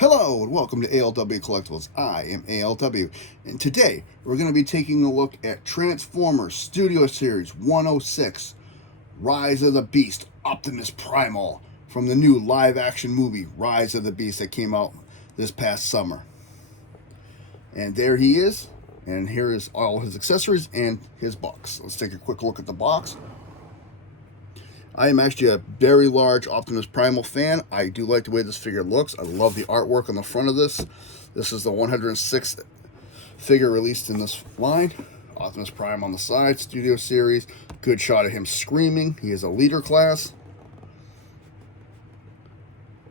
Hello and welcome to ALW Collectibles. I am ALW, and today we're going to be taking a look at Transformers Studio Series 106, Rise of the Beast, Optimus Primal, from the new live-action movie Rise of the Beast that came out this past summer. And there he is, and here is all his accessories and his box. Let's take a quick look at the box. I am actually a very large Optimus Primal fan. I do like the way this figure looks. I love the artwork on the front of this. This is the 106th figure released in this line. Optimus Prime on the side, Studio Series. Good shot of him screaming. He is a leader class.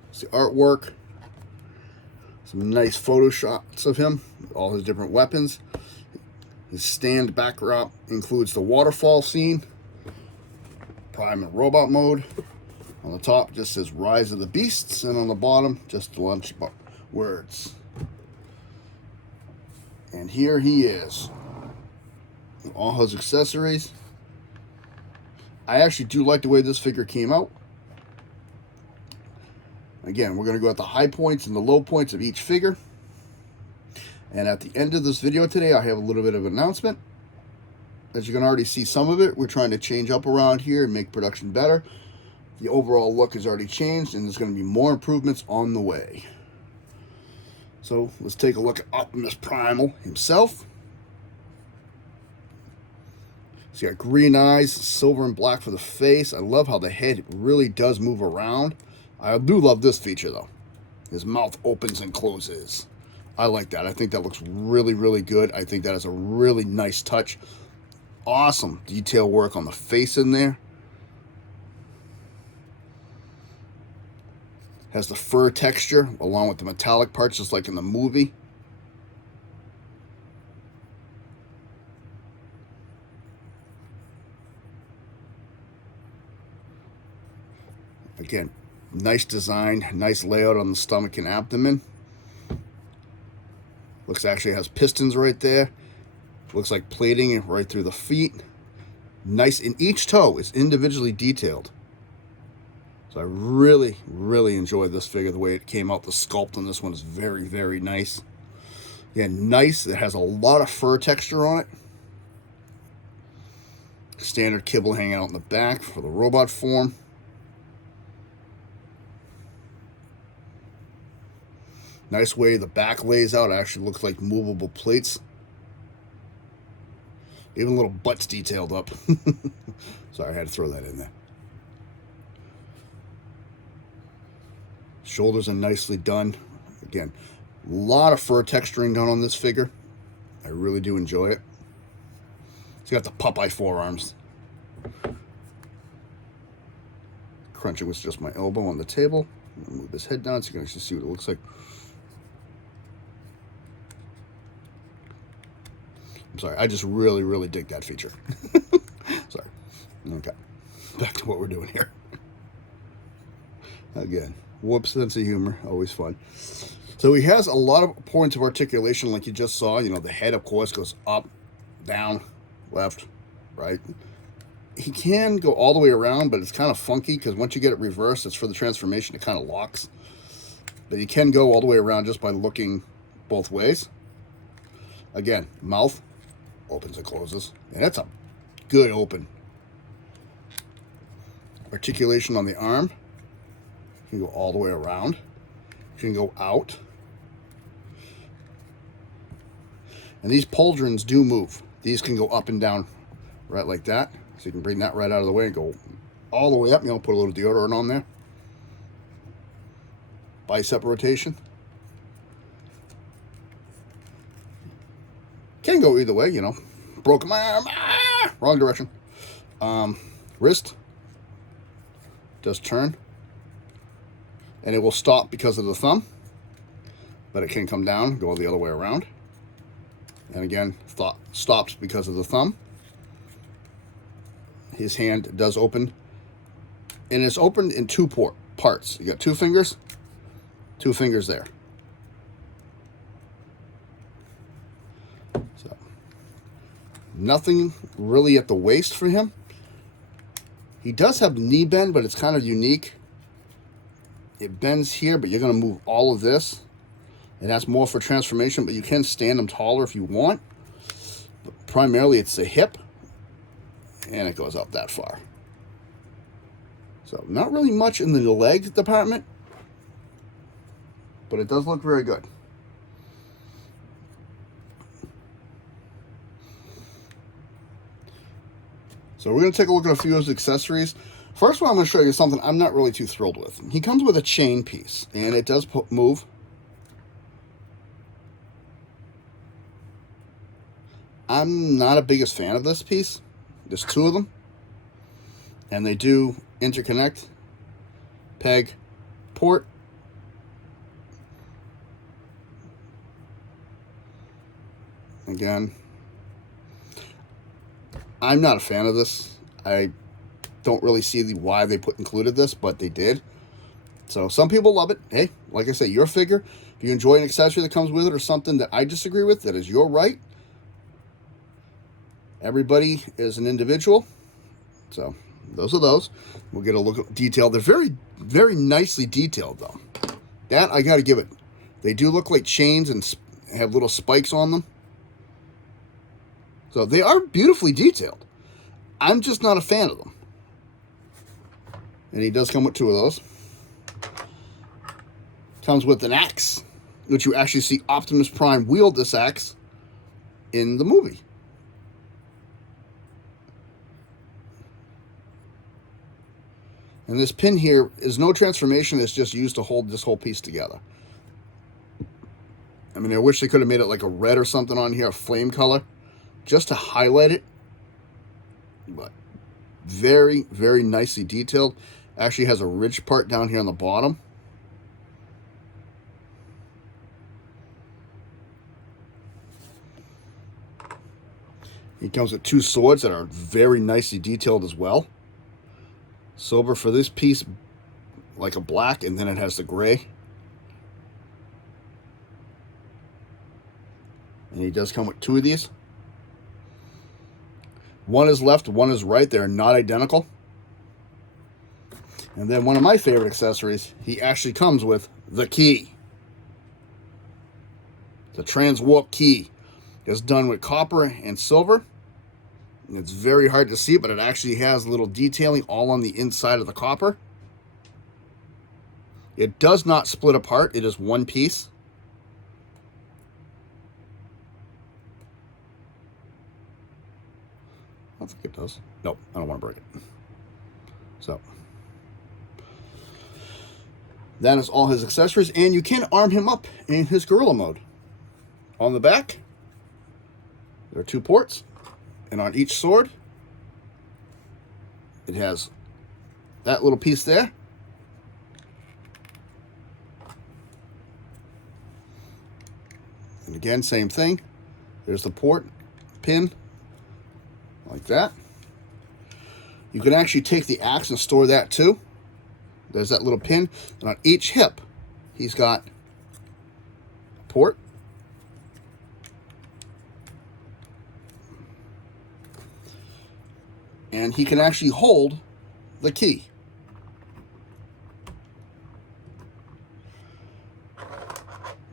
It's the artwork. Some nice photo shots of him, all his different weapons. His stand backdrop includes the waterfall scene. Prime in robot mode. On the top just says Rise of the Beasts, and on the bottom just the lunch words. And here he is. All his accessories. I actually do like the way this figure came out. Again, we're going to go at the high points and the low points of each figure. And at the end of this video today, I have a little bit of an announcement. As you can already see some of it, we're trying to change up around here and make production better. The overall look has already changed, and there's going to be more improvements on the way. So let's take a look at Optimus Primal himself. He's got green eyes, silver and black for the face. I love how the head really does move around. I do love this feature, though. His mouth opens and closes. I like that. I think that looks really, really good. I think that is a really nice touch. Awesome detail work on the face in there. Has the fur texture along with the metallic parts just like in the movie. Again, nice design, nice layout on the stomach and abdomen. Looks actually has pistons right there. Looks like plating right through the feet. Nice, and each toe is individually detailed. So I really, really enjoyed this figure, the way it came out. The sculpt on this one is very, very nice. Again, nice. It has a lot of fur texture on it. Standard kibble hanging out in the back for the robot form. Nice way the back lays out. It actually looks like movable plates. Even little butts detailed up. Sorry, I had to throw that in there. Shoulders are nicely done. Again, a lot of fur texturing done on this figure. I really do enjoy it. He's got the Popeye forearms. Crunching with just my elbow on the table. I'm gonna move his head down so you can actually see what it looks like. I'm sorry, I just really, really dig that feature. Sorry. Okay. Back to what we're doing here. Again, whoops, sense of humor, always fun. So he has a lot of points of articulation like you just saw. You know, the head, of course, goes up, down, left, right. He can go all the way around, but it's kind of funky because once you get it reversed, it's for the transformation, it kind of locks. But you can go all the way around just by looking both ways. Again, mouth opens and closes, and that's a good open. Articulation on the arm. You can go all the way around. You can go out. And these pauldrons do move. These can go up and down right like that. So you can bring that right out of the way and go all the way up. You know, put a little deodorant on there. Bicep rotation. Can go either way, you know. Broke my arm. Ah! Wrong direction. Wrist. Does turn. And it will stop because of the thumb. But it can come down, go the other way around. And again, stops because of the thumb. His hand does open. And it's opened in two parts. You got two fingers there. So, nothing really at the waist for him. He does have knee bend, but it's kind of unique. It bends here, but you're going to move all of this. It has more for transformation, but you can stand them taller if you want. But primarily, it's the hip, and it goes up that far. So not really much in the leg department, but it does look very good. So we're going to take a look at a few of his accessories. First one, I'm going to show you something I'm not really too thrilled with. He comes with a chain piece, and it does move. I'm not a biggest fan of this piece. There's two of them, and they do interconnect, peg, port. Again, I'm not a fan of this. I don't really see why they included this, but they did. So some people love it. Hey, like I say, your figure. If you enjoy an accessory that comes with it or something that I disagree with, that is your right. Everybody is an individual. So those are those. We'll get a look at detail. They're very, very nicely detailed, though. That I got to give it. They do look like chains and have little spikes on them. So they are beautifully detailed. I'm just not a fan of them. And he does come with two of those. Comes with an axe, which you actually see Optimus Prime wield this axe in the movie. And this pin here is no transformation. It's just used to hold this whole piece together. I mean, I wish they could have made it like a red or something on here, a flame color, just to highlight it. But very, very nicely detailed. Actually has a ridge part down here on the bottom. He comes with two swords that are very nicely detailed as well. Silver for this piece, like a black, and then it has the gray. And he does come with two of these. One is left, one is right. They're not identical. And then one of my favorite accessories, he actually comes with the key. The transwarp key. It's done with copper and silver. It's very hard to see, but it actually has little detailing all on the inside of the copper. It does not split apart. It is one piece. I don't think it does. Nope, I don't want to break it. So that is all his accessories, and you can arm him up in his gorilla mode. On the back, there are two ports. And on each sword, it has that little piece there. And again, same thing. There's the port pin, like that. You can actually take the axe and store that too. There's that little pin. And on each hip, he's got a port. And he can actually hold the key.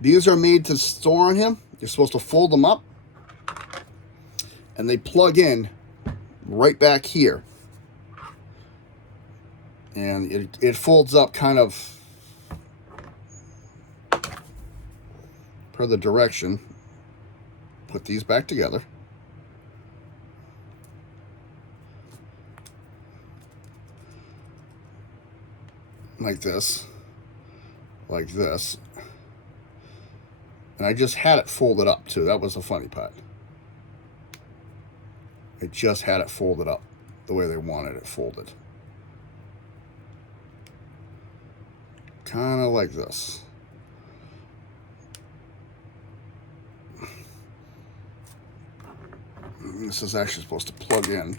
These are made to store on him. You're supposed to fold them up. And they plug in right back here. And it folds up kind of per the direction. Put these back together. Like this, and I just had it folded up too. That was the funny part. I just had it folded up the way they wanted it folded, kind of like this. This is actually supposed to plug in.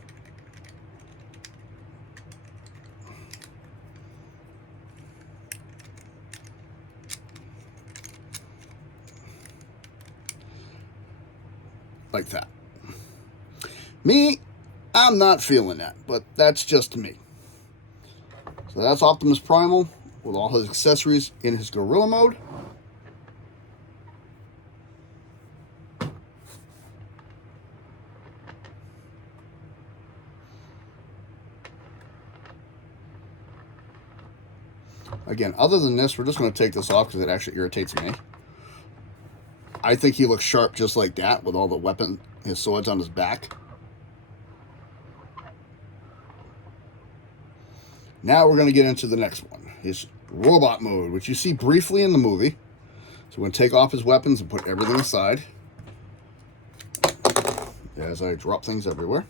Like that. Me, I'm not feeling that, but that's just me. So that's Optimus Primal with all his accessories in his gorilla mode. Again, other than this, we're just going to take this off because it actually irritates me. I think he looks sharp just like that with all the weapon, his swords on his back. Now we're going to get into the next one, his robot mode, which you see briefly in the movie. So we're going to take off his weapons and put everything aside. As I drop things everywhere.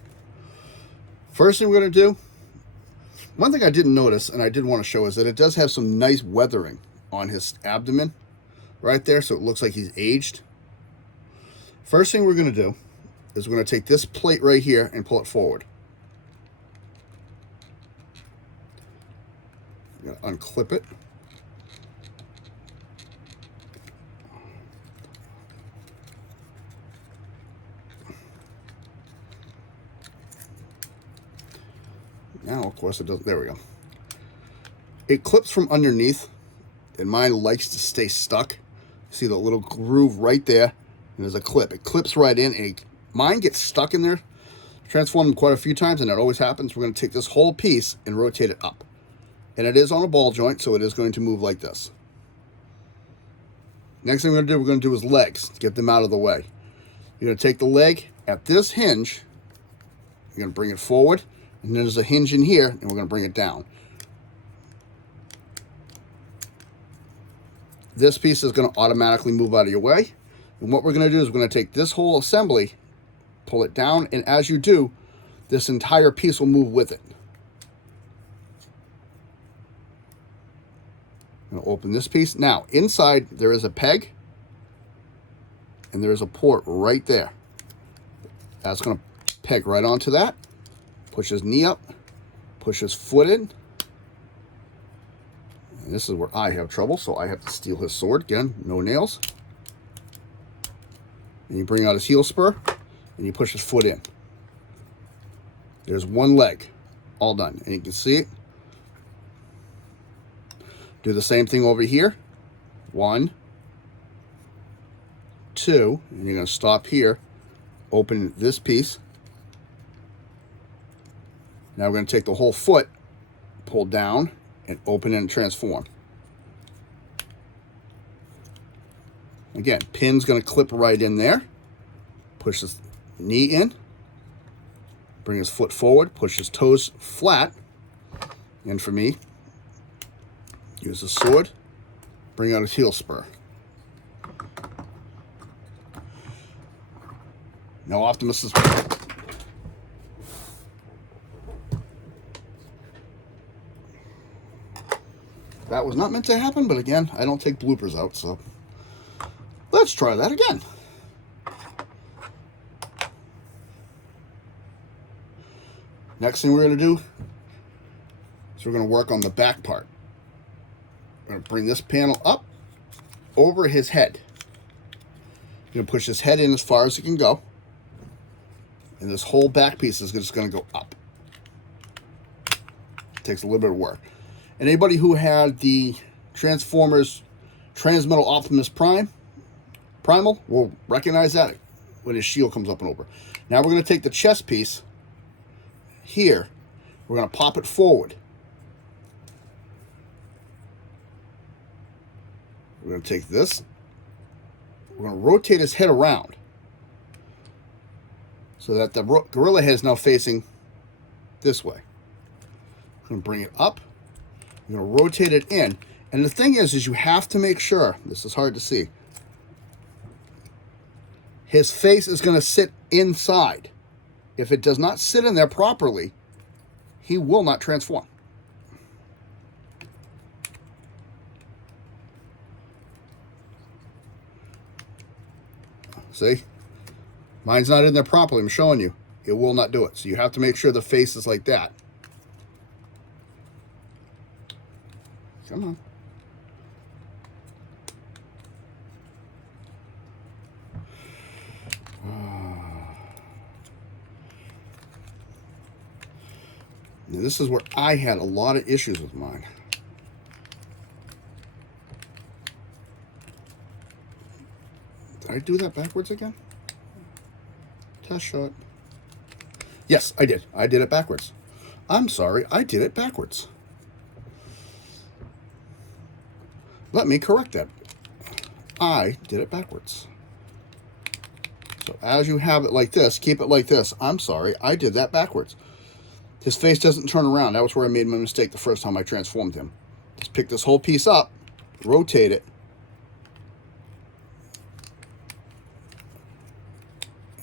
First thing we're going to do, one thing I didn't notice and I did want to show is that it does have some nice weathering on his abdomen right there, so it looks like he's aged. First thing we're going to do is we're going to take this plate right here and pull it forward. I'm going to unclip it. Now, of course, it doesn't. There we go. It clips from underneath, and mine likes to stay stuck. See the little groove right there, and there's a clip. It clips right in, and mine gets stuck in there. Transformed them quite a few times, and that always happens. We're going to take this whole piece and rotate it up. And it is on a ball joint, so it is going to move like this. Next thing we're going to do his legs, to get them out of the way. You're going to take the leg at this hinge, you're going to bring it forward, and then there's a hinge in here, and we're going to bring it down. This piece is going to automatically move out of your way. And what we're going to do is we're going to take this whole assembly, pull it down, and as you do, this entire piece will move with it. I'm going to open this piece. Now, inside there is a peg, and there is a port right there. That's going to peg right onto that. Push his knee up, push his foot in. And this is where I have trouble, so I have to steal his sword. Again, no nails. And you bring out his heel spur, and you push his foot in. There's one leg, all done. And you can see it. Do the same thing over here. 1, 2, and you're going to stop here. Open this piece. Now we're going to take the whole foot, pull down, and open and transform. Again, pin's going to clip right in there. Push his knee in. Bring his foot forward. Push his toes flat. And for me, use the sword. Bring out his heel spur. Now Optimus is... That was not meant to happen, but again, I don't take bloopers out, so let's try that again. Next thing we're going to do is we're going to work on the back part. We're going to bring this panel up over his head. You're going to push his head in as far as it can go, and this whole back piece is just going to go up. It takes a little bit of work. And anybody who had the Transformers Transmetal Optimus Primal will recognize that when his shield comes up and over. Now we're going to take the chest piece here. We're going to pop it forward. We're going to take this. We're going to rotate his head around so that the gorilla head is now facing this way. I'm going to bring it up. I'm going to rotate it in. And the thing is you have to make sure, this is hard to see, his face is going to sit inside. If it does not sit in there properly, he will not transform. See? Mine's not in there properly. I'm showing you. It will not do it. So you have to make sure the face is like that. Come on. Now this is where I had a lot of issues with mine. Did I do that backwards again? Test shot. Yes, I did. I did it backwards. I'm sorry, I did it backwards. Let me correct that. I did it backwards. So as you have it like this, keep it like this. I'm sorry, I did that backwards. His face doesn't turn around. That was where I made my mistake the first time I transformed him. Just pick this whole piece up, rotate it,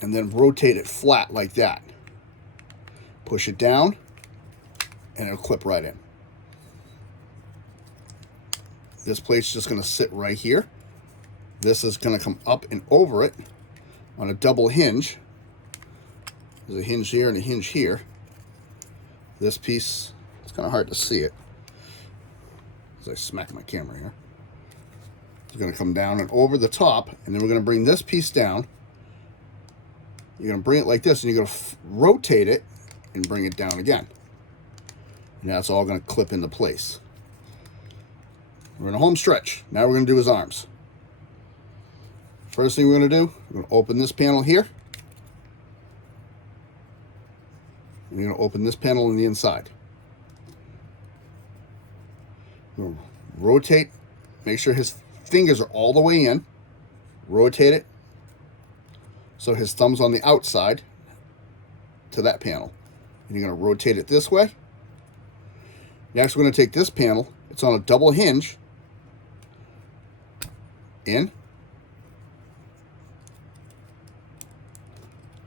and then rotate it flat like that. Push it down, and it'll clip right in. This plate's just going to sit right here. This is going to come up and over it on a double hinge. There's a hinge here and a hinge here. This piece, it's kind of hard to see it as I smack my camera here. It's going to come down and over the top, and then we're going to bring this piece down. You're going to bring it like this, and you're going to rotate it and bring it down again. And that's all going to clip into place. We're in a home stretch. Now we're going to do his arms. First thing we're going to do, we're going to open this panel here. And we're going to open this panel on the inside. We're going to rotate, make sure his fingers are all the way in. Rotate it so his thumb's on the outside to that panel. And you're going to rotate it this way. Next, we're going to take this panel. It's on a double hinge. In.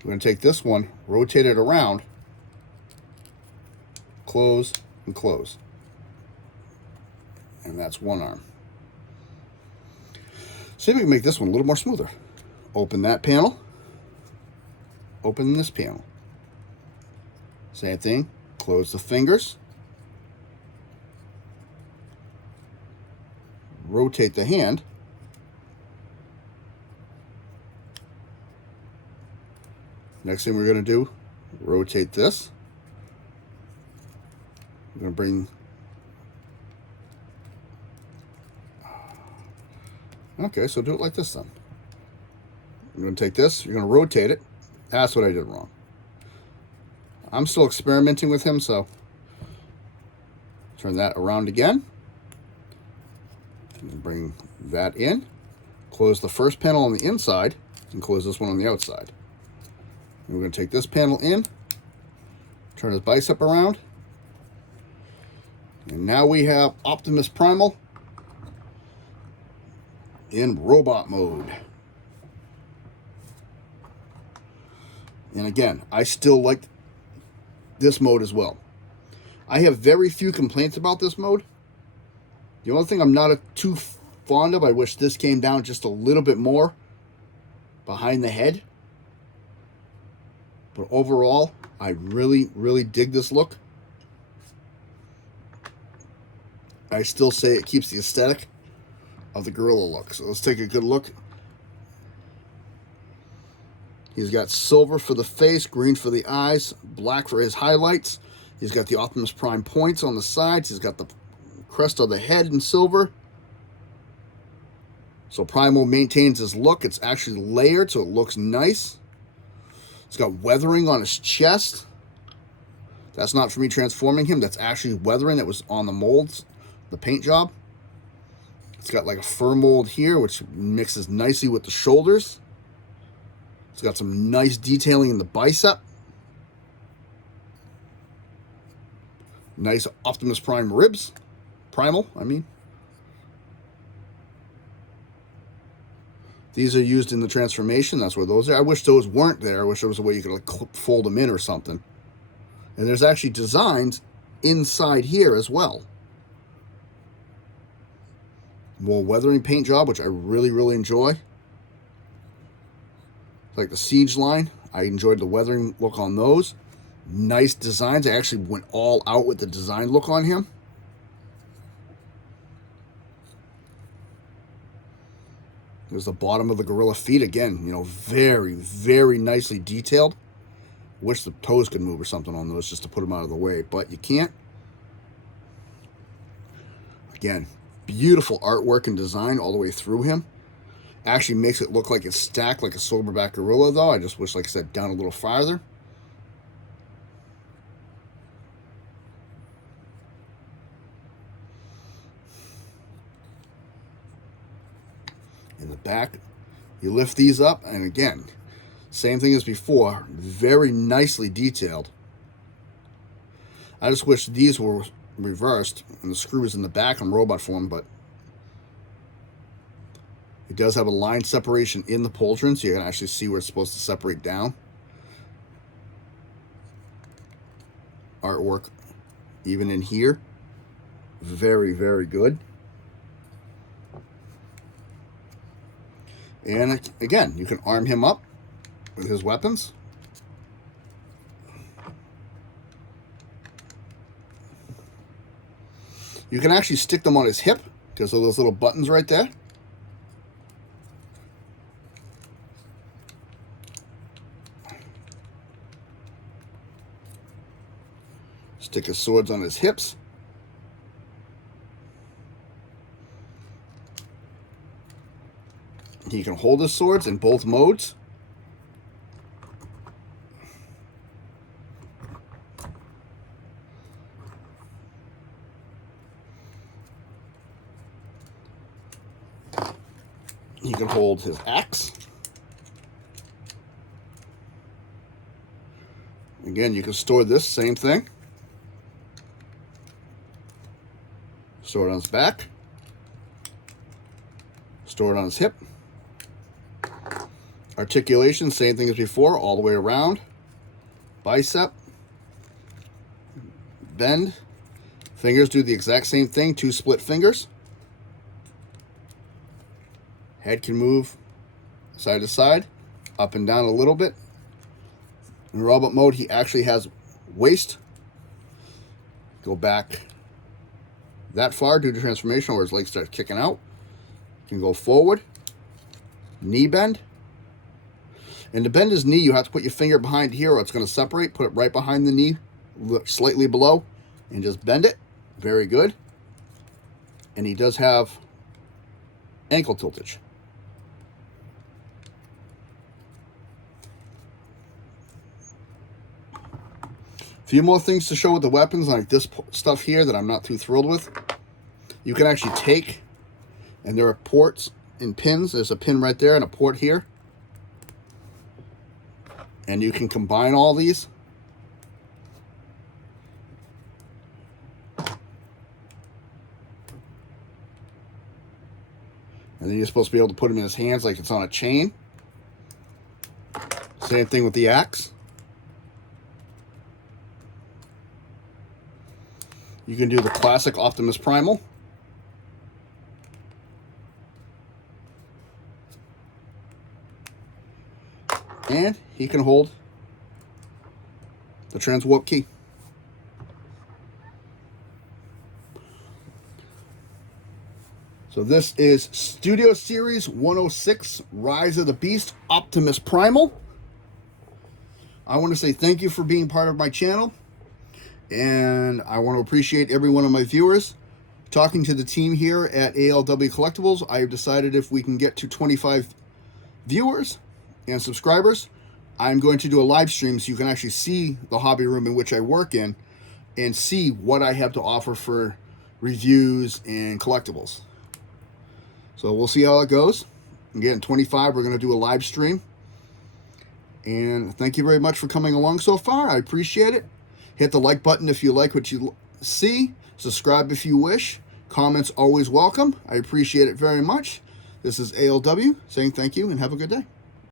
We're going to take this one, rotate it around, close, and close. And that's one arm. See if we can make this one a little more smoother. Open that panel. Open this panel. Same thing. Close the fingers. Rotate the hand. Next thing we're going to do, rotate this. We're going to bring... Okay, so do it like this then. You're going to take this, you're going to rotate it. That's what I did wrong. I'm still experimenting with him, so turn that around again. And bring that in. Close the first panel on the inside and close this one on the outside. And we're going to take this panel in, turn his bicep around, and now we have Optimus Primal in robot mode. And again, I still like this mode as well. I have very few complaints about this mode. The only thing I'm not too fond of, I wish this came down just a little bit more behind the head. But overall, I really, really dig this look. I still say it keeps the aesthetic of the gorilla look. So let's take a good look. He's got silver for the face, green for the eyes, black for his highlights. He's got the Optimus Prime points on the sides. He's got the crest of the head in silver. So Primal maintains his look. It's actually layered, so it looks nice. It's got weathering on his chest. That's not for me transforming him. That's actually weathering that was on the molds, the paint job. It's got like a fur mold here, which mixes nicely with the shoulders. It's got some nice detailing in the bicep. Nice Optimus Prime ribs. Primal, I mean. These are used in the transformation. That's where those are. I wish those weren't there. I wish there was a way you could like fold them in or something. And there's actually designs inside here as well. More weathering paint job, which I really, really enjoy. Like the Siege line. I enjoyed the weathering look on those. Nice designs. I actually went all out with the design look on him. There's the bottom of the gorilla feet again, you know, very, very nicely detailed. Wish the toes could move or something on those just to put them out of the way, but you can't. Again, beautiful artwork and design all the way through him. Actually makes it look like it's stacked like a silverback gorilla, though. I just wish, like I said, down a little farther. In the back, you lift these up, and again, same thing as before, very nicely detailed. I just wish these were reversed and the screw is in the back in robot form, but it does have a line separation in the pauldron, so you can actually see where it's supposed to separate down. Artwork even in here, very, very good. And again, you can arm him up with his weapons. You can actually stick them on his hip because of those little buttons right there. Stick his swords on his hips. He can hold his swords in both modes. He can hold his axe. Again, you can store this, same thing. Store it on his back. Store it on his hip. Articulation, same thing as before, all the way around. Bicep. Bend. Fingers do the exact same thing, 2 split fingers. Head can move side to side, up and down a little bit. In robot mode, he actually has waist. Go back that far due to transformation, where his legs start kicking out. You can go forward. Knee bend. And to bend his knee, you have to put your finger behind here or it's going to separate. Put it right behind the knee, slightly below, and just bend it. Very good. And he does have ankle tiltage. A few more things to show with the weapons, like this stuff here that I'm not too thrilled with. You can actually take, and there are ports and pins. There's a pin right there and a port here. And you can combine all these. And then you're supposed to be able to put them in his hands like it's on a chain. Same thing with the axe. You can do the classic Optimus Primal. And he can hold the transwarp key. So this is Studio Series 106, Rise of the Beast, Optimus Primal. I want to say thank you for being part of my channel. And I want to appreciate every one of my viewers. Talking to the team here at ALW Collectibles, I've decided if we can get to 25 viewers and subscribers, I'm going to do a live stream so you can actually see the hobby room in which I work in and see what I have to offer for reviews and collectibles. So we'll see how it goes. Again, 25, we're going to do a live stream. And thank you very much for coming along so far. I appreciate it. Hit the like button if you like what you see. Subscribe if you wish. Comments always welcome. I appreciate it very much. This is ALW saying thank you and have a good day.